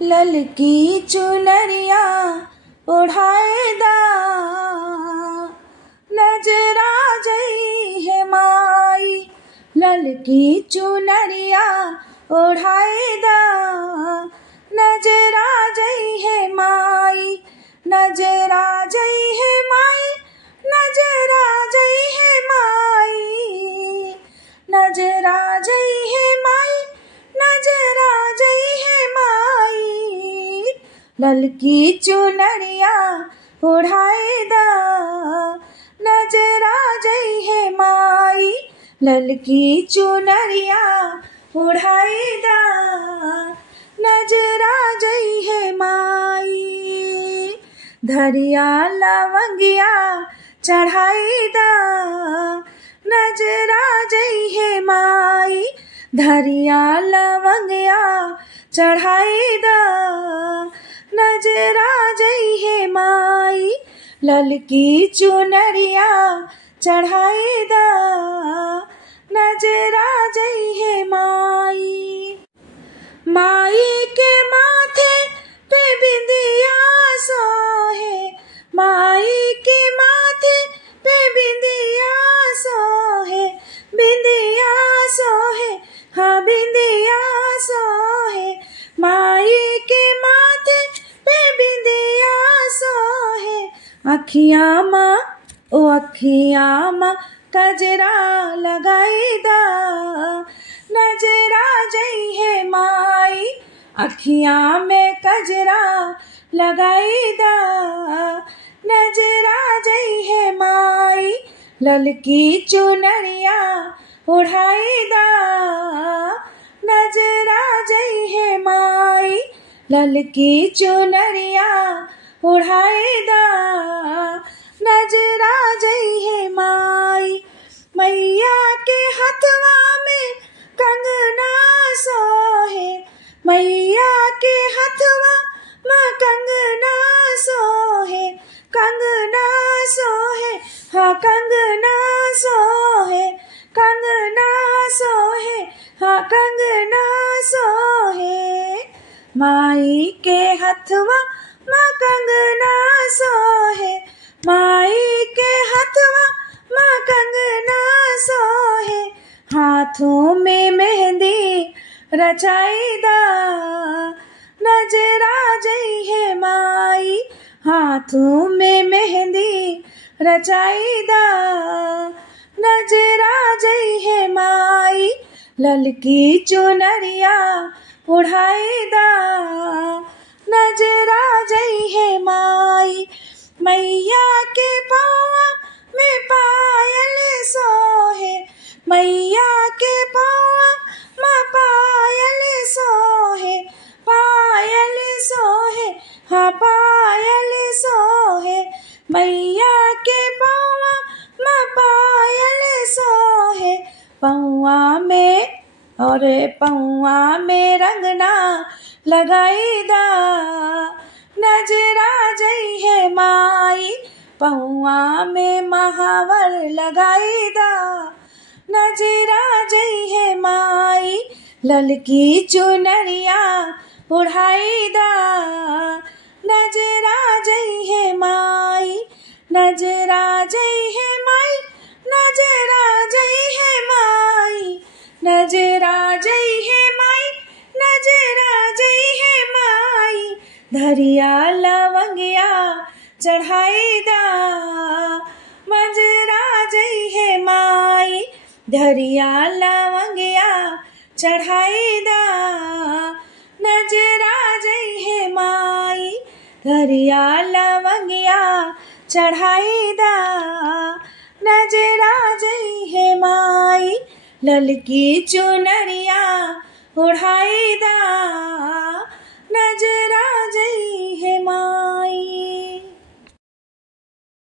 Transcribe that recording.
ललकी चुनरिया ओढ़ाएदा नजरा जई है माई। ललकी चुनरिया ओढ़ाएदा नजरा जई है माई। नजरा जई है माई, नजरा जई है माई। नजरा जई है माई, नजरा जई है माई। ललकी चुनरिया ओढ़ाएदा नजरा जई है माई। ललकी चुनरिया ओढ़ाएदा नजरा जई है माई। धरिया लवंगिया चढ़ाईदा नजरा जई है माई। धरिया लवंगिया चढ़ाईदा नजरा जई है माई। ललकी चुनरिया चढ़ाईदा नजरा जई है माई। माई के माथे पे बिंदिया सोहे, माई के माथे पे बिंदिया सोहे। बिंदिया सोहे, हाँ बिंदिया सोहे। माई के माथे पे बिंदिया सोहे। अखियाँ माँ ओ अखियाँ माँ कजरा लगाईदा नजरा जई है माई। अखियाँ में कजरा लगाईदा नजरा जई है माई। ललकी चुनरिया ओढ़ाईदा नजरा जई है माई। ललकी चुनरिया ओढ़ाईदा नजरा जई है माई। मैया के हथवा में कंगना सोहे। मैया के हथवा में कंगना सोहे। कंगना सोहे, हाँ कंगना सोहे। कंगना सोहे, हाँ कंगना सोहे। माई के हथवा में कंगना सोहे। माई के हथवा में कंगना सोहे। हाथों में मेहंदी रचाईदा नजरा जई है माई। हाथों में मेहंदी रचाईदा नजरा जई है माई। ललकी चुनरिया ओढ़ाईदा नजरा जई है माई। मैया के पौआ में पायल सोहे। मैया के पौआ में पायल सोहे। पायल सोहे, हाँ पायल सोहे। मैया के पौआ में पायल सोहे। पौआ में और पौआ में रंगना लगाईदा नजरा जई है माई। पौआ में महावर लगाईदा नजरा जई है माई। ललकी चुनरिया ओढ़ाईदा नजरा जई है माई। नजरा जई है माई, नजरा जई है माई। नजरा जई है माई, नजरा जई है माई। धरिया लवंगिया चढ़ाईदा नजरा जई है माई। धरिया लवंगिया चढ़ाईदा नजरा जई है माई। धरिया लवंगिया चढ़ाईदा नजरा जई है माई। ललकी चुनरिया ओढ़ाईदा नजरा जई है माई।